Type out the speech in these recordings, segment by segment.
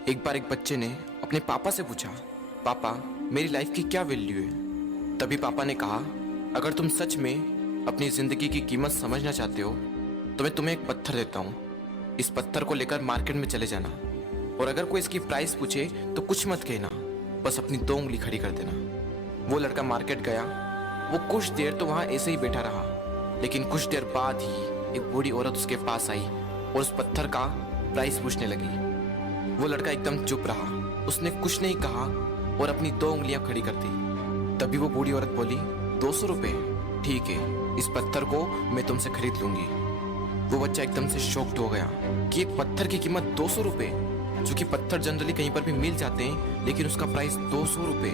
एक बार एक बच्चे ने अपने पापा से पूछा, पापा मेरी लाइफ की क्या वैल्यू है। तभी पापा ने कहा, अगर तुम सच में अपनी जिंदगी की कीमत समझना चाहते हो तो मैं तुम्हें एक पत्थर देता हूँ। इस पत्थर को लेकर मार्केट में चले जाना और अगर कोई इसकी प्राइस पूछे तो कुछ मत कहना, बस अपनी 2 उंगली खड़ी कर देना। वो लड़का मार्केट गया। वो कुछ देर तो वहां ऐसे ही बैठा रहा, लेकिन कुछ देर बाद ही एक बूढ़ी औरत उसके पास आई और उस पत्थर का प्राइस पूछने लगी। वो लड़का एकदम चुप रहा, उसने कुछ नहीं कहा और अपनी 2 उंगलियां खड़ी कर दी। तभी वो बूढ़ी औरत बोली, 200 रुपये, ठीक है, इस पत्थर को मैं तुमसे खरीद लूंगी। वो बच्चा एकदम से शॉक्ड हो गया कि एक पत्थर की कीमत 200 रुपये, जो कि पत्थर जनरली कहीं पर भी मिल जाते हैं, लेकिन उसका प्राइस 200 रुपये।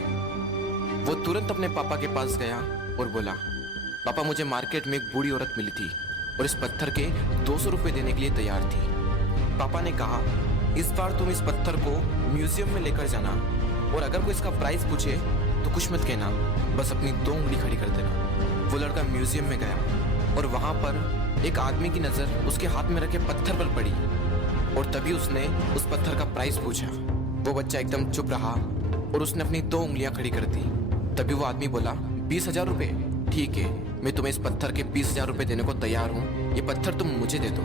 वो तुरंत अपने पापा के पास गया और बोला, पापा मुझे मार्केट में एक बूढ़ी औरत मिली थी और इस पत्थर के 200 रुपये देने के लिए तैयार थी। पापा ने कहा, इस बार तुम इस पत्थर को म्यूजियम में लेकर जाना और अगर कोई इसका प्राइस पूछे तो कुछ मत कहना, बस अपनी 2 उंगली खड़ी कर देना। वो लड़का म्यूजियम में गया और वहां पर एक आदमी की नजर उसके हाथ में रखे पत्थर पर पड़ी और तभी उसने उस पत्थर का प्राइस पूछा। वो बच्चा एकदम चुप रहा और उसने अपनी 2 उंगलियां खड़ी कर दी। तभी वो आदमी बोला, 20,000 रुपये, ठीक है, मैं तुम्हें इस पत्थर के 20,000 रुपये देने को तैयार हूँ, ये पत्थर तुम मुझे दे दो।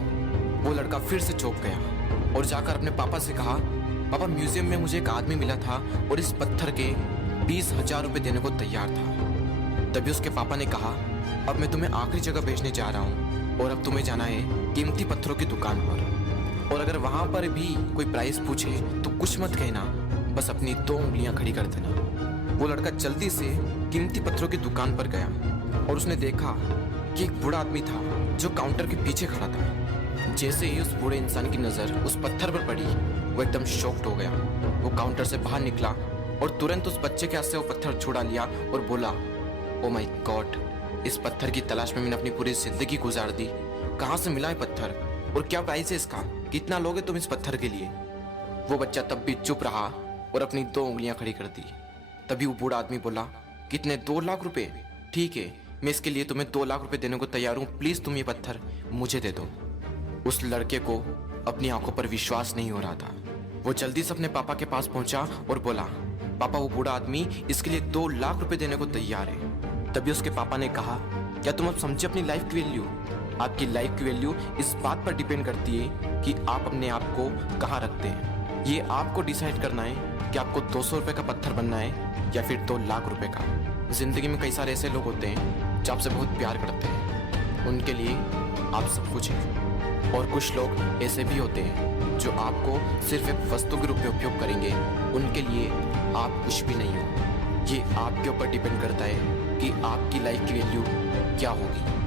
वो लड़का फिर से चौंक गया और जाकर अपने पापा से कहा, पापा म्यूजियम में मुझे एक आदमी मिला था और इस पत्थर के 20,000 रुपये देने को तैयार था। तभी उसके पापा ने कहा, अब मैं तुम्हें आखिरी जगह भेजने जा रहा हूँ और अब तुम्हें जाना है कीमती पत्थरों की दुकान पर, और अगर वहां पर भी कोई प्राइस पूछे तो कुछ मत कहना, बस अपनी 2 उंगलियां खड़ी कर देना। वो लड़का जल्दी से कीमती पत्थरों की दुकान पर गया और उसने देखा कि एक बूढ़ा आदमी था जो काउंटर के पीछे खड़ा था। जैसे ही उस बूढ़े इंसान की नजर उस पत्थर पर पड़ी, वो एकदम शॉक्ड हो गया। वो काउंटर से बाहर निकला और तुरंत उस बच्चे के हाथ से वो पत्थर छुड़ा लिया और बोला, ओ माय गॉड, इस पत्थर की तलाश में मैंने अपनी पूरी जिंदगी गुजार दी। कहाँ से मिला है पत्थर और क्या प्राइस है इसका, कितना लोगे तुम इस पत्थर के लिए। वो बच्चा तब भी चुप रहा और अपनी 2 उंगलियां खड़ी कर दी। तभी वो बूढ़ा आदमी बोला, कितने, 2 लाख रुपए, ठीक है, मैं इसके लिए तुम्हें 2 लाख रुपए देने को तैयार हूँ, प्लीज तुम ये पत्थर मुझे दे दो। उस लड़के को अपनी आंखों पर विश्वास नहीं हो रहा था। वो जल्दी से अपने पापा के पास पहुंचा और बोला, पापा वो बूढ़ा आदमी इसके लिए 2 लाख रुपए देने को तैयार है। तभी उसके पापा ने कहा, क्या तुम अब समझे अपनी लाइफ की वैल्यू? आपकी लाइफ की वैल्यू इस बात पर डिपेंड करती है कि आप अपने आप को कहाँ रखते हैं। ये आपको डिसाइड करना है कि आपको 200 रुपये का पत्थर बनना है या फिर 2 लाख रुपए का। जिंदगी में कई सारे ऐसे लोग होते हैं जो आपसे बहुत प्यार करते हैं, उनके लिए आप सब कुछ हैं, और कुछ लोग ऐसे भी होते हैं जो आपको सिर्फ एक वस्तु के रूप में उपयोग करेंगे, उनके लिए आप कुछ भी नहीं हो। ये आपके ऊपर डिपेंड करता है कि आपकी लाइफ की वैल्यू क्या होगी।